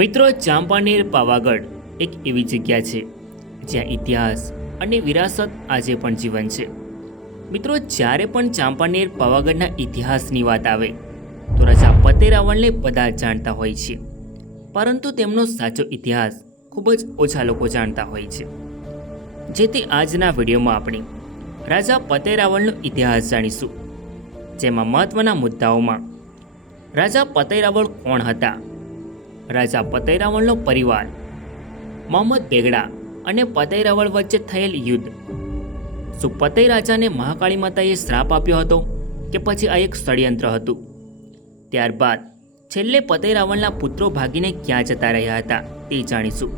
મિત્રો, ચાંપાનેર પાવાગઢ એક એવી જગ્યા છે જ્યાં ઇતિહાસ અને વિરાસત આજે પણ જીવન છે. મિત્રો, જ્યારે પણ ચાંપાનેર પાવાગઢના ઇતિહાસની વાત આવે તો રાજા ફતેહ રાવળને બધા જ જાણતા હોય છે, પરંતુ તેમનો સાચો ઇતિહાસ ખૂબ જ ઓછા લોકો જાણતા હોય છે. જેથી આજના વિડીયોમાં આપણે રાજા ફતેહ રાવળનો ઇતિહાસ જાણીશું, જેમાં મહત્ત્વના મુદ્દાઓમાં રાજા ફતેહ રાવળ કોણ હતા, રાજા ફતેહ રાવળનો પરિવાર, મોહમ્મદ બેગડા અને ફતેહ રાવળ વચ્ચે થયેલ યુદ્ધ, શું ફતેહ રાજાને મહાકાળી માતાએ શ્રાપ આપ્યો હતો કે પછી આ એક ષડયંત્ર હતું. ત્યારબાદ છેલ્લે ફતેહ રાવળના પુત્રો ભાગીને ક્યાં જતા રહ્યા હતા તે જાણીશું,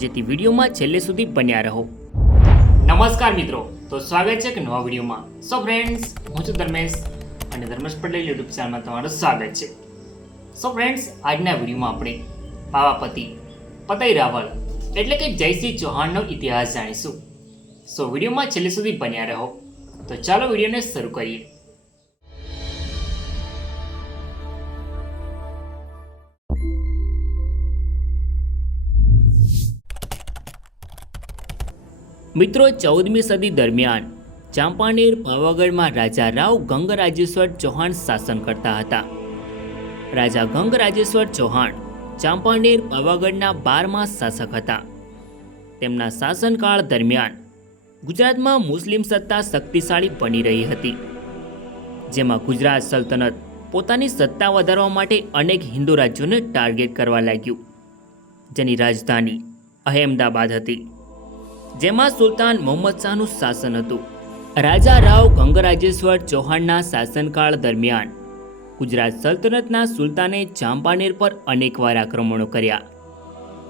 જેથી વિડીયોમાં છેલ્લે સુધી બન્યા રહો. નમસ્કાર મિત્રો, તો સ્વાગત છે એક નવા વિડીયોમાં. સો ફ્રેન્ડ્સ, હું છું ધર્મેશ અને ધર્મેશ પટેલ યુટ્યુબ ચેનલમાં તમારું સ્વાગત છે. સો ફ્રેન્ડ્સ, આજના વિડીયોમાં આપણે પાવાપતિ ફતેહ રાવળ એટલે કે જયસિંહ ચૌહાણનો ઇતિહાસ જાણીશું. સો વિડીયોમાં છેલ્લે સુધી બન્યા રહો. તો ચાલો વિડીયોને શરૂ કરીએ. મિત્રો, 14મી સદી દરમિયાન ચાંપાનેર પાવાગઢમાં રાજા રાવ ગંગરાજેશ્વર ચૌહાણ શાસન કરતા હતા. રાજા ગંગરાજેશ્વર ચૌહાણ ચાંપાનેર પાવાગઢના 12મા શાસક હતા. તેમના શાસનકાળ દરમિયાન ગુજરાતમાં મુસ્લિમ સત્તા શક્તિશાળી બની રહી હતી, જેમાં ગુજરાત સલ્તનત પોતાની સત્તા વધારવા માટે અનેક હિન્દુ રાજ્યોને ટાર્ગેટ કરવા લાગ્યું, જેની રાજધાની અહેમદાબાદ હતી, જેમાં સુલતાન મોહમ્મદ શાહનું શાસન હતું. રાજા રાવ ગંગરાજેશ્વર ચૌહાણના શાસનકાળ દરમિયાન ગુજરાત સલ્તનતના સુલતાને ચાંપાનેર પર અનેકવાર આક્રમણો કર્યા,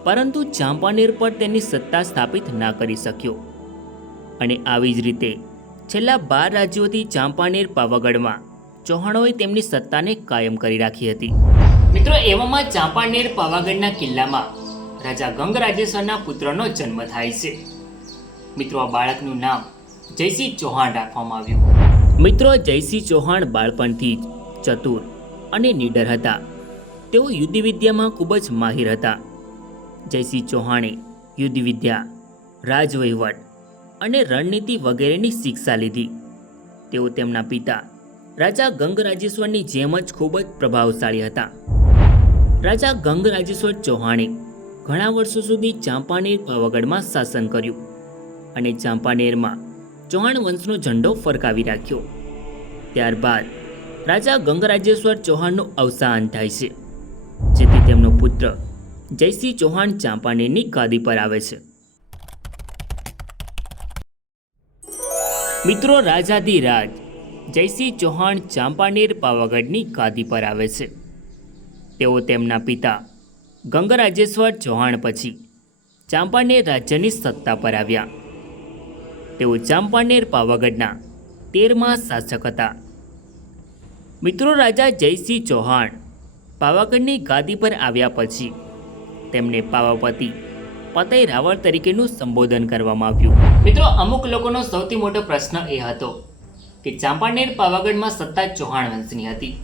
પરંતુ ચાંપાનેર પર તેની સત્તા સ્થાપિત ના કરી શક્યો. અને આવી જ રીતે છેલ્લા 12 રાજ્યોથી ચાંપાનેર પાવાગઢમાં ચૌહાણોએ તેમની સત્તાને કાયમ કરી રાખી હતી. મિત્રો, એવામાં ચાંપાનેર પાવાગઢના કિલ્લામાં રાજા ગંગરાજેશ્વરના પુત્રનો જન્મ થાય છે. મિત્રો, આ બાળકનું નામ જયસિંહ ચૌહાણ રાખવામાં આવ્યું. મિત્રો, જયસિંહ ચૌહાણ બાળપણથી જ ચતુર અને નીડર હતા. તેઓ યુદ્ધ વિદ્યામાં ખૂબ જ માહિર હતા. જયસિંહ ચૌહાણે યુદ્ધ વિદ્યા, રાજવહીવટ અને રણનીતિ વગેરેની શિક્ષા લીધી. તેઓ તેમના પિતા રાજા ગંગરાજેશ્વરની જેમ જ ખૂબ જ પ્રભાવશાળી હતા. રાજા ગંગરાજેશ્વર ચૌહાણે ઘણા વર્ષો સુધી ચાંપાનેર પાવાગઢમાં શાસન કર્યું અને ચાંપાનેરમાં ચૌહાણ વંશનો ઝંડો ફરકાવી રાખ્યો. ત્યારબાદ રાજા ગંગરાજેશ્વર ચૌહાણનું અવસાન થાય છે, જેથી તેમનો પુત્ર જયસિંહ ચૌહાણ ચાંપાનેરની ગાદી પર આવે છે. મિત્રો, રાજાધિરાજ જયસિંહ ચૌહાણ ચાંપાનેર પાવાગઢની ગાદી પર આવે છે. તેઓ તેમના પિતા ગંગરાજેશ્વર ચૌહાણ પછી ચાંપાનેર રાજ્યની સત્તા પર આવ્યા. તેઓ ચાંપાનેર પાવાગઢના 13મા શાસક હતા. મિત્રો, રાજા જયસિંહ ચૌહાણ પાવાગઢની ગાદી પર આવ્યા પછી તેમને પાવાપતિ ફતેહ રાવળ તરીકેનું સંબોધન કરવામાં આવ્યું. મિત્રો, અમુક લોકોનો સૌથી મોટો પ્રશ્ન એ હતો કે ચાંપાનેર પાવાગઢમાં સત્તા ચૌહાણ વંશની હતી,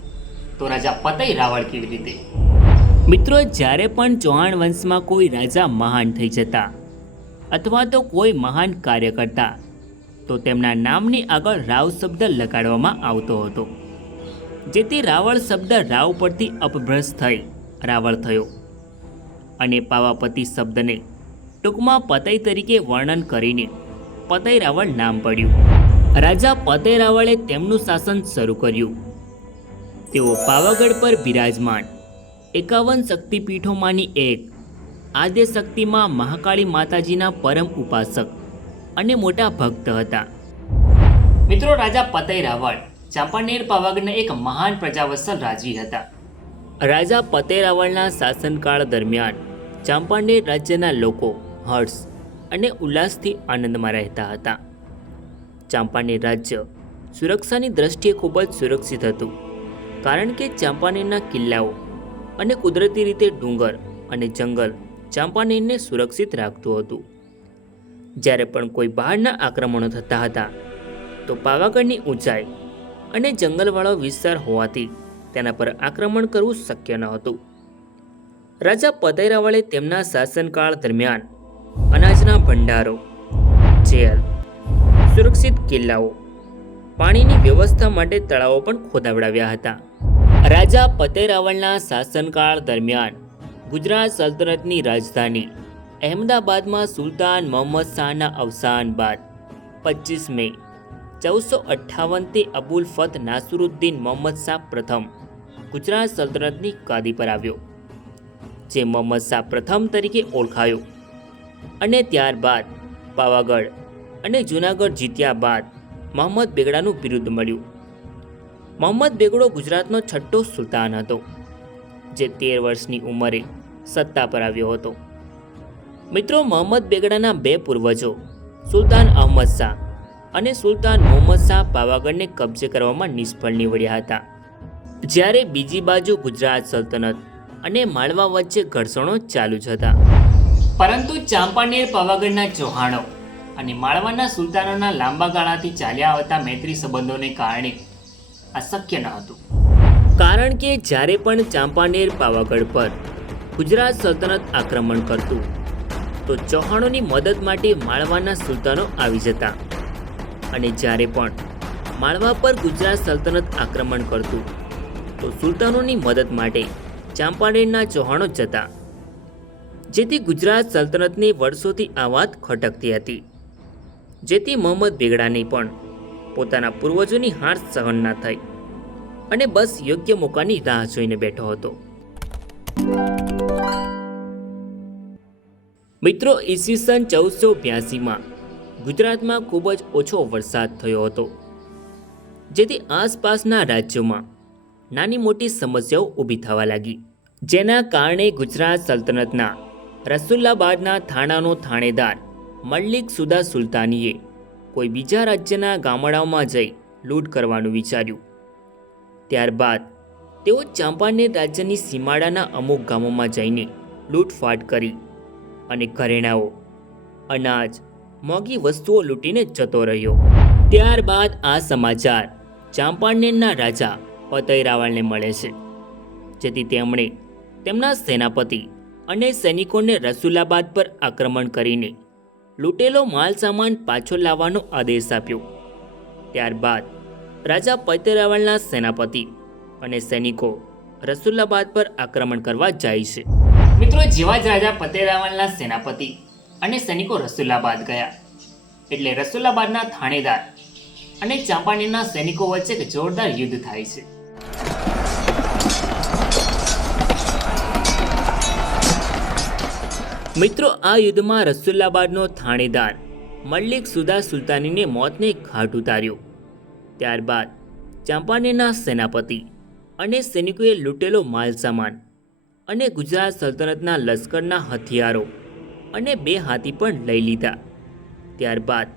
તો રાજા ફતેહ રાવળ કેવી રીતે? મિત્રો, જ્યારે પણ ચૌહાણ વંશમાં કોઈ રાજા મહાન થઈ જતા અથવા તો કોઈ મહાન કાર્ય કરતા તો તેમના નામની આગળ રાવ શબ્દ લગાડવામાં આવતો હતો, જેથી રાવળ શબ્દ રાવ પરથી અપભ્રંશ થઈ રાવળ થયો અને પાવાપતિ શબ્દને ટૂંકમાં ફતેહ તરીકે વર્ણન કરીને ફતેહ રાવળ નામ પડ્યું. રાજા ફતેહ રાવળે તેમનું શાસન શરૂ કર્યું. તેઓ પાવાગઢ પર બિરાજમાન 51 શક્તિપીઠોમાંની એક આદ્યશક્તિમાં મહાકાળી માતાજીના પરમ ઉપાસક અને મોટા ભક્ત હતા. મિત્રો, રાજા ફતેહ રાવળ ચાંપાનેર પાવાગઢના એક મહાન પ્રજાવત્સલ રાજવી હતા. રાજા ફતેહ રાવળના શાસનકાળ દરમિયાન ચાંપાનેર રાજ્યના લોકો હર્ષ અને ઉલ્લાસથી આનંદમાં રહેતા હતા. ચાંપાનેર રાજ્ય સુરક્ષાની દ્રષ્ટિએ ખૂબ જ સુરક્ષિત હતું, કારણ કે ચાંપાનેરના કિલ્લાઓ અને કુદરતી રીતે ડુંગર અને જંગલ ચાંપાનેરને સુરક્ષિત રાખતું હતું. જ્યારે પણ કોઈ બહારના આક્રમણો થતા હતા તો પાવાગઢની ઊંચાઈ અને જંગલવાળો વિસ્તાર હોવાથી તેના પર આક્રમણ કરવું શક્ય ન હતું. રાજા પતઈ રાવળે તેમના શાસનકાળ દરમિયાન અનાજના ભંડારો, જેલ, સુરક્ષિત કિલ્લાઓ, પાણીની વ્યવસ્થા માટે તળાવો પણ ખોદાવડાવ્યા હતા. રાજા પતઈ રાવળના શાસનકાળ દરમિયાન ગુજરાત સલ્તનતની રાજધાની અહેમદાબાદમાં સુલતાન મોહમ્મદ શાહના અવસાન બાદ 25 મે 1458 અબુલ ફત નાસિરુદ્દીન મોહમ્મદ શાહ પ્રથમ ગુજરાત સલ્તનતની ગાદી પર આવ્યો, જે મોહમ્મદ શાહ પ્રથમ તરીકે ઓળખાયો. અને ત્યારબાદ પાવાગઢ અને જૂનાગઢ જીત્યા બાદ મોહમ્મદ બેગડાનું બિરુદ મળ્યું. મોહમ્મદ બેગડો ગુજરાતનો છઠ્ઠો સુલતાન હતો, જે 13 વર્ષની ઉંમરે સત્તા પર આવ્યો હતો. મિત્રો, મોહમ્મદ બેગડાના બે પૂર્વજો સુલતાન અહમદ શાહ અને સુલતાન મોહમ્મદ શાહ પાવાગઢને કબજે કરવામાં નિષ્ફળ નીવડ્યા હતા. જ્યારે બીજી બાજુ ગુજરાત સલ્તનત અને માળવા વચ્ચે ઘર્ષણો ચાલુ જ હતા. પરંતુ ચાંપાનેર પાવાગઢના ચૌહાણો અને માળવાના સુલતાનોના લાંબા ગાળાથી ચાલ્યા આવતા મૈત્રી સંબંધોને કારણે આ શક્ય ન હતું. કારણ કે જ્યારે પણ ચાંપાનેર પાવાગઢ પર ગુજરાત સલ્તનત આક્રમણ કરતું, તો ચૌહાણોની મદદ માટે માળવાના સુલતાનો આવી જતા, અને જ્યારે પણ માળવા પર ગુજરાત સલ્તનત આક્રમણ કરતું, તો સુલતાનોની મદદ માટે ચાંપાનેરના ચૌહાણો જતા. જેથી ગુજરાત સલ્તનતને વર્ષોથી આ વાત ખટકતી હતી, જેથી મોહમ્મદ બેગડાને પણ પોતાના પૂર્વજોની હાર સહન ના થઈ અને બસ યોગ્ય મોકાની રાહ જોઈને બેઠો હતો. મિત્રો, ઈસવીસન 1482માં ગુજરાતમાં ખૂબ જ ઓછો વરસાદ થયો હતો, જેથી આસપાસના રાજ્યોમાં નાની મોટી સમસ્યાઓ ઊભી થવા લાગી, જેના કારણે ગુજરાત સલ્તનતના રસુલ્લાબાદના થાણાનો થાણેદાર મલ્લિક સુદા સુલતાનીએ કોઈ બીજા રાજ્યના ગામડાઓમાં જઈ લૂંટ કરવાનું વિચાર્યું. ત્યારબાદ તેઓ ચાંપાનેર રાજ્યની સીમાડાના અમુક ગામોમાં જઈને લૂંટફાટ કરી અને ઘરેણાઓ, અનાજ, મોંઘી વસ્તુઓ લૂંટીને જતો રહ્યો. ત્યારબાદ આ સમાચાર ચાંપાનેરના રાજા પતઈ રાવળને મળે છે, જેથી તેમણે તેમના સેનાપતિ અને સૈનિકોને રસુલ્લાબાદ પર આક્રમણ કરીને લૂંટેલો માલ સામાન પાછો લાવવાનો આદેશ આપ્યો. ત્યારબાદ રાજા પતઈ રાવળના સેનાપતિ અને સૈનિકો રસુલ્લાબાદ પર આક્રમણ કરવા જાય છે. મિત્રો, જેવા જ રાજા પતઈ રાવળના સેનાપતિ અને સૈનિકો રસુલ્લાબાદ ગયા, એટલે રસુલ્લાબાદના થાણેદાર અને ચાંપાનેરના સૈનિકો વચ્ચે એક જોરદાર યુદ્ધ થાય છે. મિત્રો, આ યુદ્ધમાં રસુલ્લાબાદનો થાણેદાર મલ્લિક સુદા સુલતાનીને મોતને ઘાટ ઉતાર્યો. ત્યારબાદ ચાંપાનેરના સેનાપતિ અને સૈનિકોએ લૂંટેલો માલ સામાન અને ગુજરાત સલ્તનતના લશ્કરના હથિયારો અને 2 હાથી પણ લઈ લીધા. ત્યારબાદ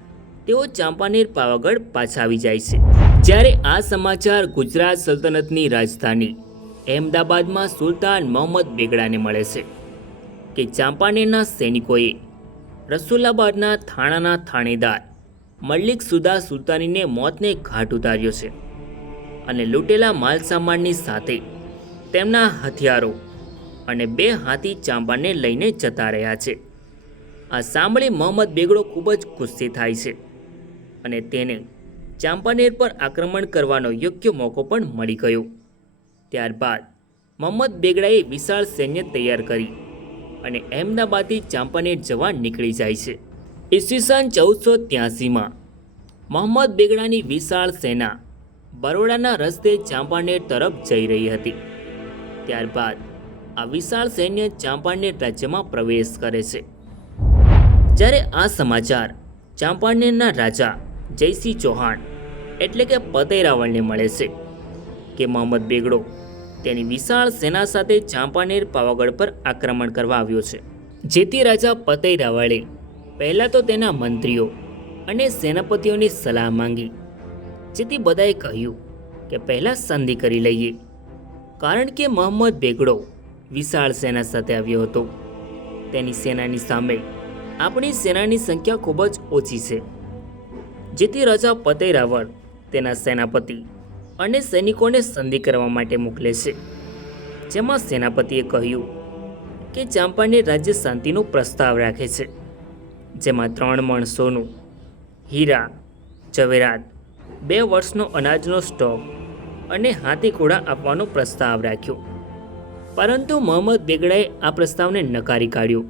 તેઓ ચાંપાનેર પાવાગઢ પાછા આવી જાય છે. જ્યારે આ સમાચાર ગુજરાત સલ્તનતની રાજધાની અહેમદાબાદમાં સુલતાન મોહમ્મદ બેગડાને મળે છે કે ચાંપાનેરના સૈનિકોએ રસુલ્લાબાદના થાણાના થાણેદાર મલ્લિક સુદા સુલતાનીને મોતને ઘાટ ઉતાર્યો છે અને લૂંટેલા માલ સામાનની સાથે તેમના હથિયારો અને 2 હાથી ચાંપાનેર લઈને જતા રહ્યા છે. આ સાંભળી મોહમ્મદ બેગડો ખૂબ જ ગુસ્સે થાય છે અને તેને ચાંપાનેર પર આક્રમણ કરવાનો યોગ્ય મોકો પણ મળી ગયો. ત્યારબાદ મોહમ્મદ બેગડાએ વિશાળ સૈન્ય તૈયાર કરી અને અહેમદાબાદથી ચાંપાનેર જવા નીકળી જાય છે. ઈસવીસન 1483માં મોહમ્મદ બેગડાની વિશાળ સેના બરોડાના રસ્તે ચાંપાનેર તરફ જઈ રહી હતી. ત્યારબાદ આ વિશાળ સૈન્ય ચાંપાનેર રાજ્યમાં પ્રવેશ કરે છે. જ્યારે આ સમાચાર ચાંપાનેરના રાજા જયસિંહ ચૌહાણ એટલે કે પતઈ રાવળને મળે છે કે મોહમ્મદ બેગડો તેની વિશાળ સેના સાથે ચાંપાનેર પાવાગઢ પર આક્રમણ કરવા આવ્યો છે, જેથી રાજા પતઈ રાવળે પહેલાં તો તેના મંત્રીઓ અને સેનાપતિઓની સલાહ માંગી, જેથી બધાએ કહ્યું કે પહેલાં સંધિ કરી લઈએ, કારણ કે મોહમ્મદ બેગડો વિશાળ સેના સાથે આવ્યો હતો. તેની સેનાની સામે આપણી સેનાની સંખ્યા ખૂબ જ ઓછી છે, જેથી રાજા પતઈ રાવળ તેના સેનાપતિ અને સૈનિકોને સંધિ કરવા માટે મોકલે છે. જેમાં સેનાપતિએ કહ્યું કે ચાંપાનેર રાજ્ય શાંતિનો પ્રસ્તાવ રાખે છે, જેમાં 3 મણ સોનું, હીરા, જવેરાત, 2 વર્ષનો અનાજનો સ્ટોક અને હાથી ઘોડા આપવાનો પ્રસ્તાવ રાખ્યો. પરંતુ મોહમ્મદ બેગડાએ આ પ્રસ્તાવને નકારી કાઢ્યો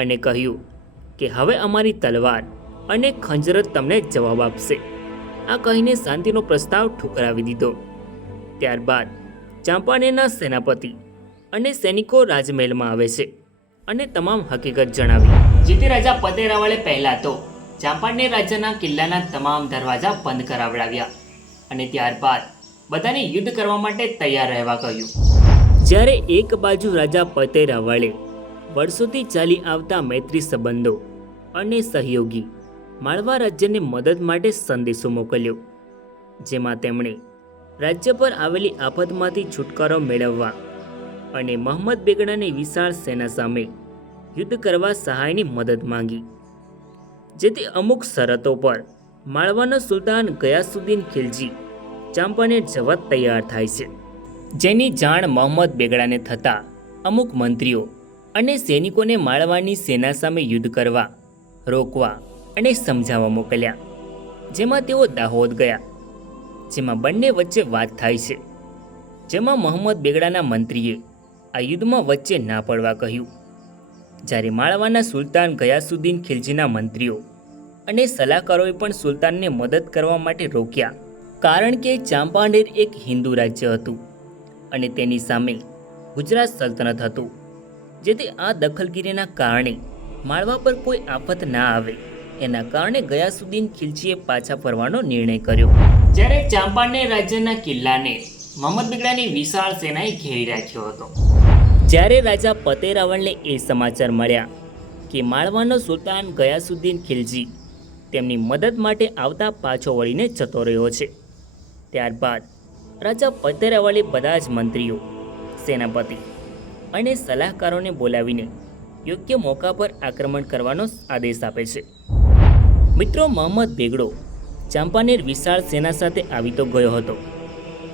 અને કહ્યું કે હવે અમારી તલવાર અને ખંજર જ તમને જવાબ આપશે. આ કહીને શાંતિનો પ્રસ્તાવ ઠુકરાવી દીધો. ત્યારબાદ ચાંપાનેરના સેનાપતિ અને સૈનિકો રાજમહેલમાં આવે છે અને તમામ હકીકત જણાવી. જેથી રાજા ફતેહરાવળે પહેલાં તો ચાંપાનેર રાજ્યના કિલ્લાના તમામ દરવાજા બંધ કરાવડાવ્યા અને ત્યારબાદ બધાને યુદ્ધ કરવા માટે તૈયાર રહેવા કહ્યું. જ્યારે એક બાજુ રાજા ફતેહરાવળે વર્ષોથી ચાલી આવતા મૈત્રી સંબંધો અને સહયોગી માળવા રાજ્યને મદદ માટે સંદેશો મોકલ્યો, જેમાં તેમણે રાજ્ય પર આવેલી આફતમાંથી છુટકારો મેળવવા અને મોહમ્મદ બેગડાની વિશાળ સેના સામે યુદ્ધ કરવા સહાયની મદદ માંગી. જેથી અમુક શરતો પર માળવાનો સુલતાન ગયાસુદ્દીન ખિલજી ચાંપાનેર જવા તૈયાર થાય છે, જેની જાણ મોહમ્મદ બેગડાને થતાં અમુક મંત્રીઓ અને સૈનિકોને માળવાની સેના સામે યુદ્ધ કરવા રોકવા અને સમજાવવા મોકલ્યા, જેમાં તેઓ દાહોદ ગયા, જેમાં બંને વચ્ચે વાત થાય છે, જેમાં મોહમ્મદ બેગડાના મંત્રીએ આ યુદ્ધમાં વચ્ચે ના પડવા કહ્યું. જ્યારે માળવાના સુલતાન ગયાસુદ્દીન ખિલજીના મંત્રીઓ અને સલાહકારોએ પણ સુલતાનને મદદ કરવા માટે રોક્યા, કારણ કે ચાંપાનેર એક હિન્દુ રાજ્ય હતું અને તેની સામે ગુજરાત સલ્તનત હતું. જેથી આ દખલગીરીના કારણે માળવા પર કોઈ આફત ના આવે એના કારણે ગયાસુદ્દીન ખિલજીએ પાછા ફરવાનો નિર્ણય કર્યો. જ્યારે ચાંપાનેર રાજ્યના કિલ્લાને મોહમ્મદ બેગડાની વિશાળ સેનાએ ઘેરી રાખ્યો હતો. જ્યારે રાજા ફતેહરાવળને એ સમાચાર મળ્યા કે માળવાનો સુલતાન ગયાસુદ્દીન ખિલજી તેમની મદદ માટે આવતા પાછો વળીને જતો રહ્યો છે, ત્યારબાદ રાજા ફતેહરાવળે બધા જ મંત્રીઓ, સેનાપતિ અને સલાહકારોને બોલાવીને યોગ્ય મોકા પર આક્રમણ કરવાનો આદેશ આપે છે. મિત્રો, મોહમ્મદ બેગડો ચાંપાનેર વિશાળ સેના સાથે આવી તો ગયો હતો,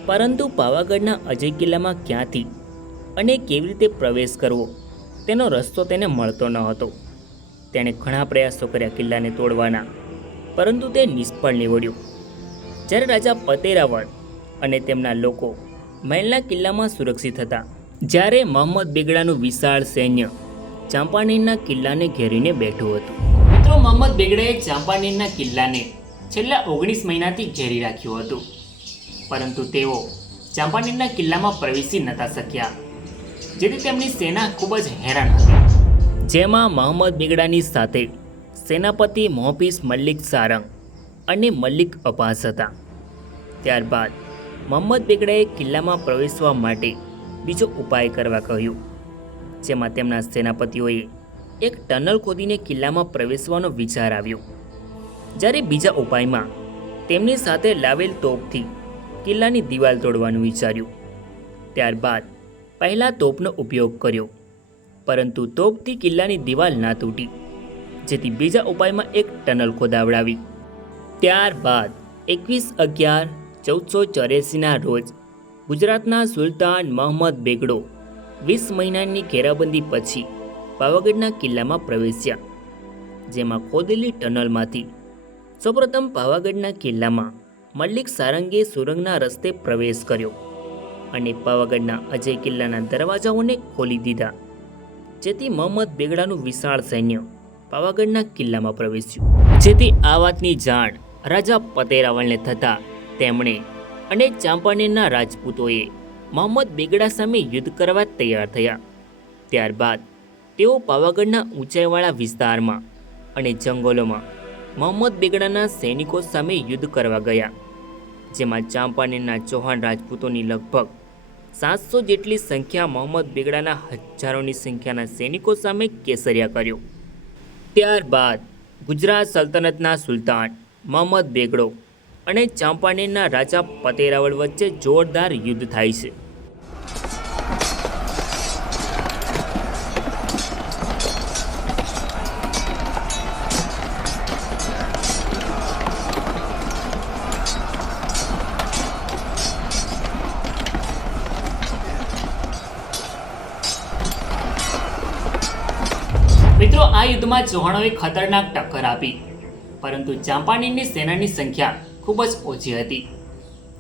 પરંતુ પાવાગઢના અજય કિલ્લામાં ક્યાંથી અને કેવી રીતે પ્રવેશ કરવો તેનો રસ્તો તેને મળતો ન હતો. તેણે ઘણા પ્રયાસો કર્યા કિલ્લાને તોડવાના, પરંતુ તે નિષ્ફળ નીવડ્યો. જ્યારે રાજા ફતેહરાવળ અને તેમના લોકો મહેલના કિલ્લામાં સુરક્ષિત હતા, જ્યારે મોહમ્મદ બેગડાનું વિશાળ સૈન્ય ચાંપાનેરના કિલ્લાને ઘેરીને બેઠું હતું. મિત્રો, મોહમ્મદ બેગડાએ ચાંપાનેરના કિલ્લાને છેલ્લા 19 મહિનાથી ઘેરી રાખ્યું હતું, પરંતુ તેઓ ચાંપાનેરના કિલ્લામાં પ્રવેશી નહોતા શક્યા, જેથી તેમની સેના ખૂબ જ હેરાન હતી. જેમાં મોહમ્મદ બેગડાની સાથે સેનાપતિ મોહફીઝ મલિક સારંગ અને મલિક અબ્બાસ હતા. ત્યારબાદ મોહમ્મદ બેગડાએ કિલ્લામાં પ્રવેશવા માટે બીજો ઉપાય કરવા કહ્યું, જેમાં તેમના સેનાપતિઓએ એક ટનલ ખોદીને કિલ્લામાં પ્રવેશવાનો વિચાર આવ્યો. જ્યારે બીજા ઉપાયમાં તેમની સાથે લાવેલ તોપથી કિલ્લાની દિવાલ તોડવાનું વિચાર્યું. ત્યારબાદ પહેલા તોપનો ઉપયોગ કર્યો, પરંતુ તોપથી કિલ્લાની દિવાલ ના તૂટી, જેથી બીજા ઉપાયમાં એક ટનલ ખોદાવડાવી. ત્યારબાદ 21/11/1484ના રોજ ગુજરાતના સુલતાન મોહમ્મદ બેગડો 20 મહિનાની ઘેરાબંધી પછી પાવાગઢના કિલ્લામાં પ્રવેશ્યા, જેમાં ખોદેલી ટનલમાંથી સૌપ્રથમ પાવાગઢના કિલ્લામાં મલિક સારંગે સુરંગના રસ્તે પ્રવેશ કર્યો અને પાવાગઢના અજય કિલ્લાના દરવાજાઓને ખોલી દીધા, જેથી મોહમ્મદ બેગડાનું વિશાળ સૈન્ય પાવાગઢના કિલ્લામાં પ્રવેશ્યું. જેથી આ વાતની જાણ રાજા ફતેહરાવળને થતાં તેમણે અને ચાંપાનેરના રાજપૂતોએ મોહમ્મદ બેગડા સામે યુદ્ધ કરવા તૈયાર થયા. ત્યારબાદ તેઓ પાવાગઢના ઊંચાઈવાળા વિસ્તારમાં અને જંગલોમાં મોહમ્મદ બેગડાના સૈનિકો સામે યુદ્ધ કરવા ગયા, જેમાં ચાંપાનેરના ચૌહાણ રાજપૂતોની લગભગ 700 જેટલી સંખ્યા મોહમ્મદ બેગડાના હજારોની સંખ્યાના સૈનિકો સામે કેસરિયા કર્યો. ત્યારબાદ ગુજરાત સલ્તનતના સુલતાન મોહમ્મદ બેગડો અને ચાંપાનેરના રાજા ફતેહરાવળ વચ્ચે જોરદાર યુદ્ધ થાય છે. મિત્રો, આ યુદ્ધમાં ચૌહાણોએ ખતરનાક ટક્કર આપી, પરંતુ ચાંપાનેરની સેનાની સંખ્યા ખૂબ જ ઓછી હતી,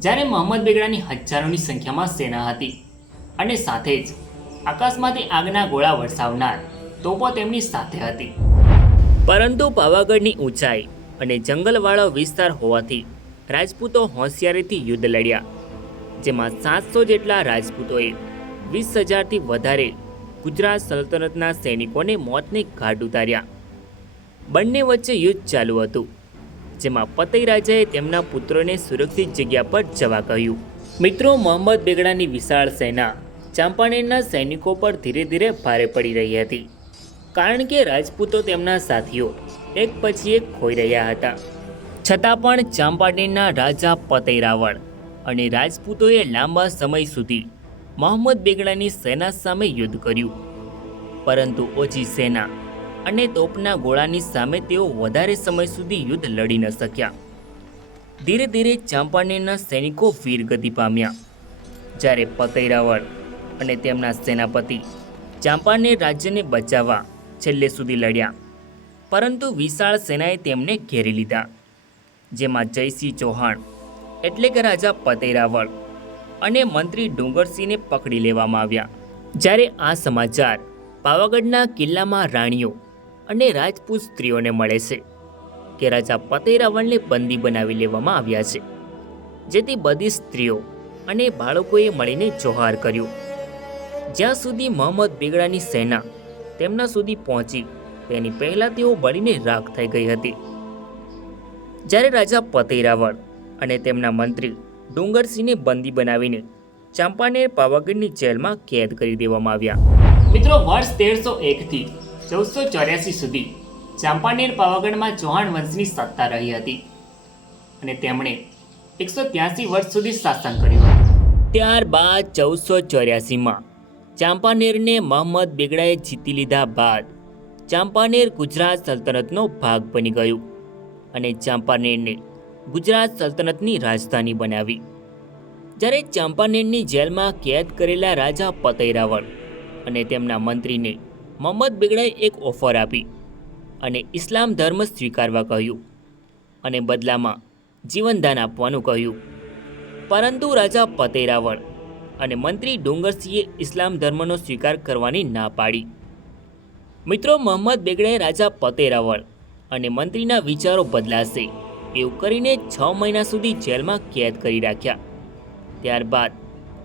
જ્યારે મોહમ્મદ બેગડાની હજારોની સંખ્યામાં સેના હતી અને સાથે જ આકાશમાંથી આગના ગોળા વરસાવનાર તોપો તેમની સાથે હતી. પરંતુ પાવાગઢની ઊંચાઈ અને જંગલવાળો વિસ્તાર હોવાથી રાજપૂતો હોશિયારીથી યુદ્ધ લડ્યા, જેમાં 700 જેટલા રાજપૂતોએ 20,000થી વધારે ગુજરાત સલ્તનતના સૈનિકોને મોતને ઘાટ ઉતાર્યા. બંને વચ્ચે યુદ્ધ ચાલુ હતું, જેમાં પતઈ રાજાએ તેમના પુત્રોને સુરક્ષિત જગ્યા પર જવા કહ્યું. મિત્રો, મોહમ્મદ બેગડાની વિશાળ સેના ચાંપાનેરના સૈનિકો પર ધીરે ધીરે ભારે પડી રહી હતી, કારણ કે રાજપૂતો તેમના સાથીઓ એક પછી એક ખોઈ રહ્યા હતા. છતાં પણ ચાંપાનેરના રાજા પતઈ રાવળ અને રાજપૂતોએ લાંબા સમય સુધી મોહમ્મદ બેગડાની સેના સામે યુદ્ધ કર્યું, પરંતુ ઓછી સેના અને તોપના ગોળાની સામે તેઓ વધારે સમય સુધી યુદ્ધ લડી ન શક્યા. ધીરે ધીરે ચાંપાનેરના સૈનિકો વીરગતિ પામ્યા, જ્યારે પતઈ રાવળ અને તેમના સેનાપતિ ચાંપાનેર રાજ્યને બચાવવા છેલ્લે સુધી લડ્યા, પરંતુ વિશાળ સેનાએ તેમને ઘેરી લીધા, જેમાં જયસિંહ ચૌહાણ એટલે કે રાજા પતઈ રાવળ અને મંત્રી ડુંગરસિંહને પકડી લેવામાં આવ્યા. જ્યારે આ સમાચાર પાવાગઢના કિલ્લામાં રાણીઓ અને રાજપૂત સ્ત્રીઓને મળે છે કે રાજા પતઈ રાવળને બંદી બનાવી લેવામાં આવ્યા છે, જેથી બધી સ્ત્રીઓ અને બાળકોએ મળીને જોહાર કર્યું. જ્યાં સુધી મોહમ્મદ બેગડાની સેના તેમના સુધી પહોંચી તેની પહેલાં તેઓ બળીને રાખ થઈ ગઈ હતી. જ્યારે રાજા પતઈ રાવળ અને તેમના મંત્રી ડુંગરસિંહને બંદી બનાવીને ચાંપાનેર પાવાગઢની જેલમાં કેદ કરી દેવામાં આવ્યા. મિત્રો, વર્ષ 1301થી 1484 સુધી ચાંપાનેર પાવાગઢમાં ચૌહાણ વંશની સત્તા રહી હતી અને તેમણે 183 વર્ષ સુધી શાસન કર્યું હતું. ત્યારબાદ 1484માં ચાંપાનેરને મોહમ્મદ બેગડાએ જીતી લીધા બાદ ચાંપાનેર ગુજરાત સલ્તનતનો ભાગ બની ગયું અને ચાંપાનેરને ગુજરાત સલ્તનતની રાજધાની બનાવી. જ્યારે ચાંપાનેરની જેલમાં કેદ કરેલા રાજા પતઈ રાવળ અને તેમના મંત્રીને મોહમ્મદ બેગડાએ એક ઓફર આપી અને ઇસ્લામ ધર્મ સ્વીકારવા કહ્યું અને બદલામાં જીવનદાન આપવાનું કહ્યું, પરંતુ રાજા પતઈ રાવળ અને મંત્રી ડુંગરસિંહે ઇસ્લામ ધર્મનો સ્વીકાર કરવાની ના પાડી. મિત્રો, મોહમ્મદ બેગડાએ રાજા પતઈ રાવળ અને મંત્રીના વિચારો બદલાશે એવું કરીને 6 મહિના સુધી જેલમાં કેદ કરી રાખ્યા. ત્યારબાદ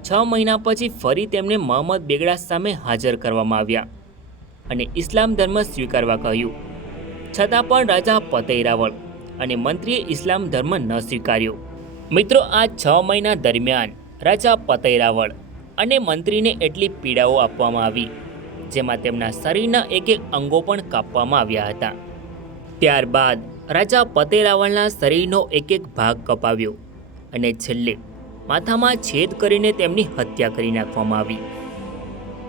6 મહિના પછી ફરી તેમને મોહમ્મદ બેગડા સામે હાજર કરવામાં આવ્યા અને ઇસ્લામ ધર્મ સ્વીકારવા કહ્યું, છતાં પણ રાજા પતઈ રાવળ અને મંત્રીએ ઇસ્લામ ધર્મ ન સ્વીકાર્યો. મિત્રો, આ 6 મહિના દરમિયાન રાજા પતઈ રાવળ અને મંત્રીને એટલી પીડાઓ આપવામાં આવી, જેમાં તેમના શરીરના એક એક અંગો પણ કાપવામાં આવ્યા હતા. ત્યારબાદ રાજા પતઈ રાવળના શરીરનો એક એક ભાગ કપાવ્યો અને છેલ્લે માથામાં છેદ કરીને તેમની હત્યા કરી નાખવામાં આવી.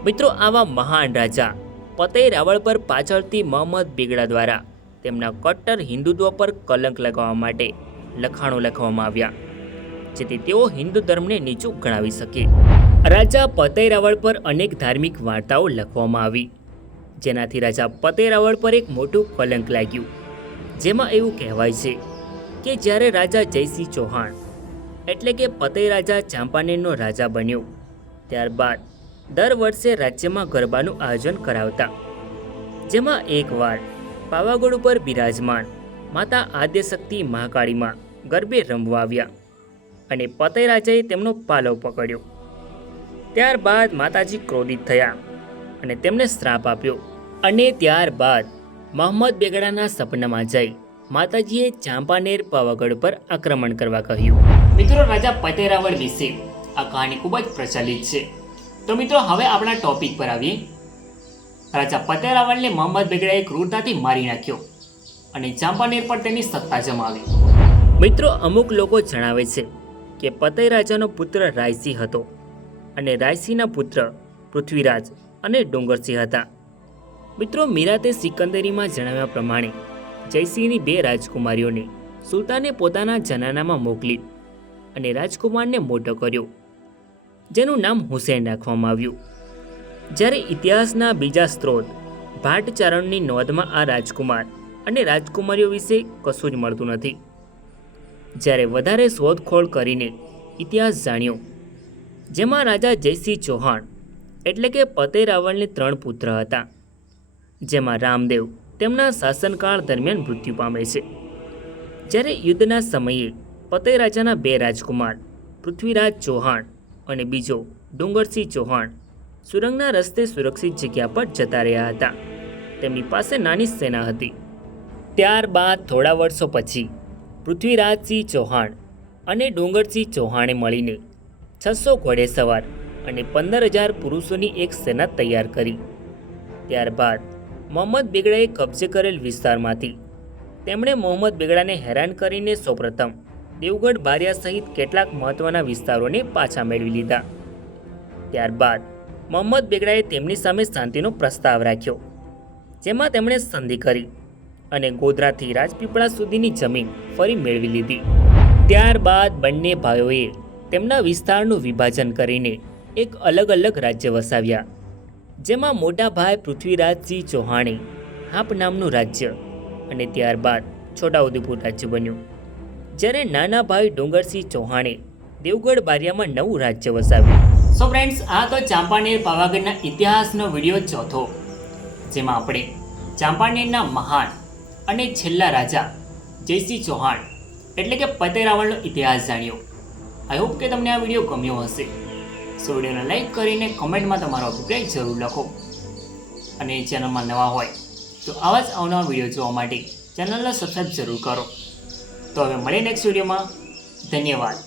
મિત્રો, આવા મહાન રાજા પતઈ રાવળ પર પાછળથી મોહમ્મદ બેગડા દ્વારા તેમના કટ્ટર હિન્દુત્વ પર કલંક લગાવવા માટે લખાણો લખવામાં આવ્યા, જેથી તેઓ હિન્દુ ધર્મને નીચું ગણાવી શકે. રાજા પતઈ રાવળ પર અનેક ધાર્મિક વાર્તાઓ લખવામાં આવી, જેનાથી રાજા પતઈ રાવળ પર એક મોટું કલંક લાગ્યું. જેમાં એવું કહેવાય છે કે જ્યારે રાજા જયસિંહ ચૌહાણ એટલે કે પતઈ રાજા ચાંપાનેરનો રાજા બન્યો, ત્યારબાદ દર વર્ષે રાજ્યમાં ગરબાનું આયોજન કરાવતા, જેમાં એકવાર પાવાગઢ ઉપર બિરાજમાન માતા આદ્યશક્તિ મહાકાળીમાં ગરબે રમવા આવ્યા અને પતઈ રાજાએ તેમનો પાલવ પકડ્યો. ત્યારબાદ માતાજી ક્રોધિત થયા અને તેમને શ્રાપ આપ્યો અને ત્યારબાદ મોહમ્મદ બેગડાના સપનામાં જઈ માતાજીએ ચાંપાનેર પાવાગઢ પર આક્રમણ કરવા કહ્યું. મિત્રો, રાજા પતઈ રાવળ વિશે આ કહાની ખૂબ જ પ્રચલિત છે. તો મિત્રો, હવે આપણા ટોપિક પર આવીએ. રાજા પતઈ રાવળને મોહમ્મદ બેગડાએ ક્રૂરતાથી મારી નાખ્યો અને ચાંપાનેર પર તેની સત્તા જમાવી. મિત્રો, અમુક લોકો જણાવે છે કે પતઈ રાજાનો પુત્ર રાયસિંહ હતો અને રાયસિંહના પુત્ર પૃથ્વીરાજ અને ડુંગરસિંહ હતા. મિત્રો, મીરાતે સિકંદરીમાં જણાવ્યા પ્રમાણે જયસિંહની 2 રાજકુમારીઓને સુલતાને પોતાના જનાનામાં મોકલી અને રાજકુમારને મોટો કર્યો, જેનું નામ હુસૈન રાખવામાં આવ્યું. જ્યારે ઇતિહાસના બીજા સ્ત્રોત ભાટચારણની નોંધમાં આ રાજકુમાર અને રાજકુમારીઓ વિશે કશું જ મળતું નથી. જ્યારે વધારે શોધખોળ કરીને ઇતિહાસ જાણ્યો, જેમાં રાજા જયસિંહ ચૌહાણ એટલે કે ફતેહ રાવળને 3 પુત્ર હતા, જેમાં રામદેવ તેમના શાસનકાળ દરમિયાન મૃત્યુ પામે છે. જ્યારે યુદ્ધના સમયે ફતેહ રાજાના 2 રાજકુમાર પૃથ્વીરાજ ચૌહાણ અને બીજો ડુંગરસિંહ ચૌહાણ સુરંગના રસ્તે સુરક્ષિત જગ્યા પર જતા રહ્યા હતા. તેમની પાસે નાની સેના હતી. ત્યારબાદ થોડા વર્ષો પછી પૃથ્વીરાજસિંહ ચૌહાણ અને ડુંગરસિંહ ચૌહાણે મળીને 600 ઘોડેસવાર અને 15,000 પુરુષોની એક સેના તૈયાર કરી. ત્યારબાદ મોહમ્મદ બેગડાએ કબજે કરેલ વિસ્તારમાંથી તેમણે મોહમ્મદ બેગડાને હેરાન કરીને સૌપ્રથમ દેવગઢ બારિયા સહિત કેટલાક મહત્ત્વના વિસ્તારોને પાછા મેળવી લીધા. ત્યારબાદ મોહમ્મદ બેગડાએ તેમની સામે શાંતિનો પ્રસ્તાવ રાખ્યો, જેમાં તેમણે સંધિ કરી અને ગોધરાથી રાજપીપળા સુધીની જમીન ફરી મેળવી લીધી. ત્યારબાદ બંને ભાઈઓએ તેમના વિસ્તારનું વિભાજન કરીને એક અલગ અલગ રાજ્ય વસાવ્યા, જેમાં મોટા ભાઈ પૃથ્વીરાજસિંહ ચૌહાણે હાપ નામનું રાજ્ય અને ત્યારબાદ છોટાઉદેપુર રાજ્ય બન્યું. જ્યારે નાના ભાઈ ડુંગરસિંહ ચૌહાણે દેવગઢ બારિયામાં નવું રાજ્ય વસાવ્યું. સો ફ્રેન્ડ્સ, આ તો ચાંપાનેર પાવાગઢના ઇતિહાસનો વિડીયો ચોથો, જેમાં આપણે ચાંપાનેરના મહાન અને છેલ્લા રાજા જયસિંહ ચૌહાણ એટલે કે ફતેહ રાવળનો ઇતિહાસ જાણ્યો. આઈ હોપ કે તમને આ વિડીયો ગમ્યો હશે. સો વિડીયોને લાઈક કરીને કમેન્ટમાં તમારો અભિપ્રાય જરૂર લખો, અને ચેનલમાં નવા હોય તો આવા જ અવનવા વિડીયો જોવા માટે ચેનલને સબસ્ક્રાઈબ જરૂર કરો. તો હવે મળીએ નેક્સ્ટ વિડીયોમાં. ધન્યવાદ.